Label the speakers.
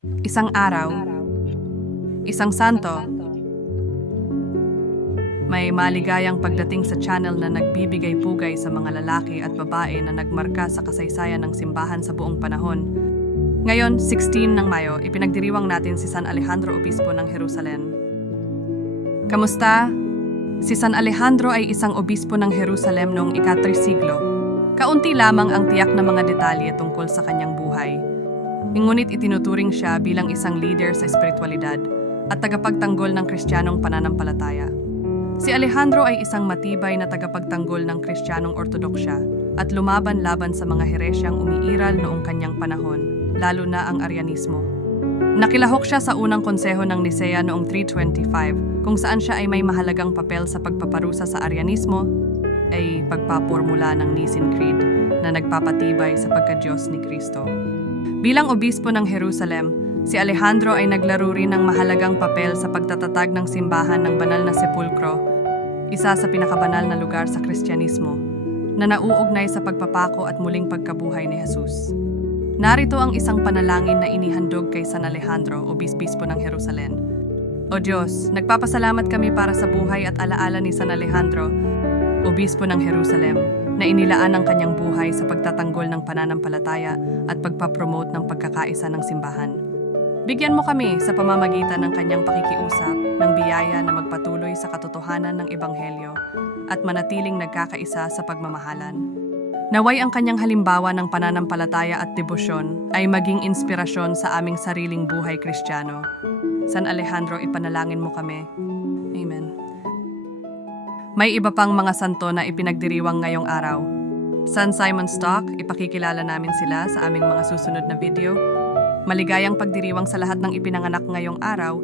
Speaker 1: Isang araw, isang santo, may maligayang pagdating sa channel na nagbibigay pugay sa mga lalaki at babae na nagmarka sa kasaysayan ng simbahan sa buong panahon. Ngayon, 16 ng Mayo, ipinagdiriwang natin si San Alejandro Obispo ng Jerusalem. Kamusta? Si San Alejandro ay isang obispo ng Jerusalem noong ika siglo. Kaunti lamang ang tiyak na mga detalye tungkol sa kanyang buhay. Ngunit itinuturing siya bilang isang leader sa espiritualidad at tagapagtanggol ng kristyanong pananampalataya. Si Alejandro ay isang matibay na tagapagtanggol ng kristyanong ortodoksya at lumaban-laban sa mga heresyang umiiral noong kanyang panahon, lalo na ang Arianismo. Nakilahok siya sa unang konseho ng Nisea noong 325 kung saan siya ay may mahalagang papel sa pagpaparusa sa Arianismo ay pagpapormula ng Nicene Creed na nagpapatibay sa pagkadyos ni Kristo. Bilang obispo ng Jerusalem, si Alejandro ay naglaro rin ng mahalagang papel sa pagtatatag ng simbahan ng banal na sepulkro, isa sa pinakabanal na lugar sa Kristyanismo, na nauugnay sa pagpapako at muling pagkabuhay ni Jesus. Narito ang isang panalangin na inihandog kay San Alejandro, obispo ng Jerusalem. O Diyos, nagpapasalamat kami para sa buhay at alaala ni San Alejandro, obispo ng Jerusalem, na inilaan ang kanyang buhay sa pagtatanggol ng pananampalataya at pagpapromote ng pagkakaisa ng simbahan. Bigyan mo kami sa pamamagitan ng kanyang pakikiusap ng biyaya na magpatuloy sa katotohanan ng Ebanghelyo at manatiling nagkakaisa sa pagmamahalan. Naway ang kanyang halimbawa ng pananampalataya at debosyon ay maging inspirasyon sa aming sariling buhay kristyano. San Alejandro, ipanalangin mo kami. Amen. May iba pang mga santo na ipinagdiriwang ngayong araw. San Simon Stock, ipakikilala namin sila sa aming mga susunod na video. Maligayang pagdiriwang sa lahat ng ipinanganak ngayong araw